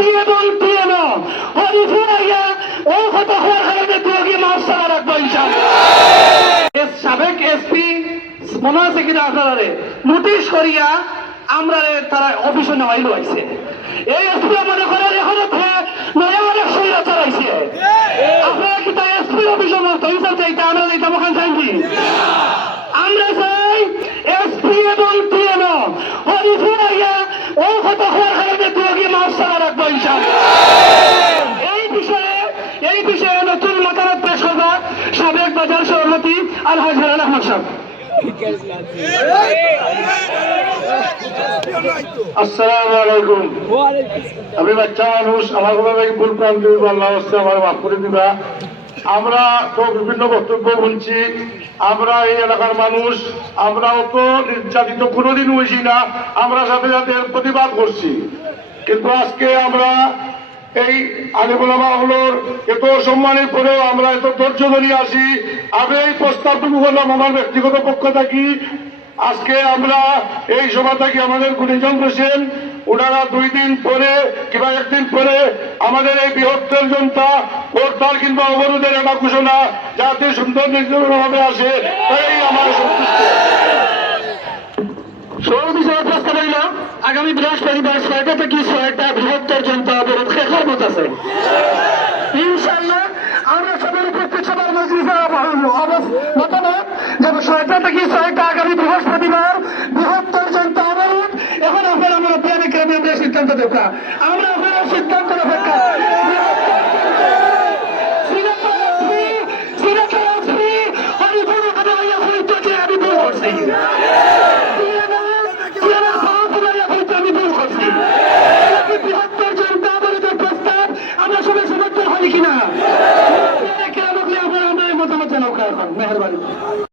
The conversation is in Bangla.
এসপি এবং পিএনও হরিফুরাইয়া ও কত হওয়ার কারণে দুয়োকে মাস চালা রাখবো ইনশাআল্লাহ। সাবেক এসপি মনে আছে কিনা আপনারা নোটিশ করিয়া আমরা তারা অফিসে নেওয়াই লইছে। এই এসপি মনে করেন এখনো নয়া অনেক সৈরা চালাইছে। আপনারা কি তাই এসপি অফিসে মতো ইনসার চাইতে আমরা দিতাম ওখান চাইছি? আমরা চাই এসপি এবং পিএনও হরিফুরাইয়া ও কত হওয়ার কারণে দুয়োকে মাস চালা রাখবো ইনশাআল্লাহ। এই বিষয়ে নতুন মতামত পেশ করবেন সাবেক বাজার সভাপতি আলহাজ হেলাল আহমদ সাহেব। আসসালামু আলাইকুম। আমি বাচ্চা মানুষ, আমার কোনো ভুল প্রান্তি আল্লাহ আমার মাফ করে দিবা। আমরা তো বিভিন্ন বক্তব্য শুনছি, আমরা এই এলাকার মানুষ, আমরাও তো নির্যাতিত কোনোদিন হয়েছি না, আমরা সাথে সাথে এর প্রতিবাদ করছি। কিন্তু আজকে আমরা এই আলেম ওলামা হলোর এত সম্মানের পরেও আমরা এত ধৈর্য ধরে আসি। আমি এই প্রস্তাবটুকু করলাম আমার ব্যক্তিগত পক্ষ থাকি। আজকে আমরা এই সভা থাকি আমাদের গুণীজন বসেন, ওনারা 2 দিন পরে কিংবা 1 দিন পরে আমাদের এই বৃহত্তর জনতা হরতাল কিংবা অবরোধের একটা ঘোষণা যাতে সুন্দর নির্দিষ্টভাবে আসে, তাই আমার প্রস্তাব হইল আগামী বৃহস্পতিবার 6টা থেকে 6টা বৃহত্তর জনতা অবরোধ শেখার মত আছে ইনশাআল্লাহ। আমরা সবার উপস্থিত সবার মজলিসে মতামত যেন 6টা থেকে 6টা আগামী বৃহস্পতিবার বৃহত্তর জনতা অবরোধ। এখন আপনারা আমরা আমরা সিদ্ধান্ত দেব, আমরা আপনারা সিদ্ধান্তের অপেক্ষা। বৃহত্তর জনতা অবরোধের প্রস্তাব আমরা সবাই সমর্থন হলি কিনা আপনারা মতামত জানাও এখন মেহরবানি।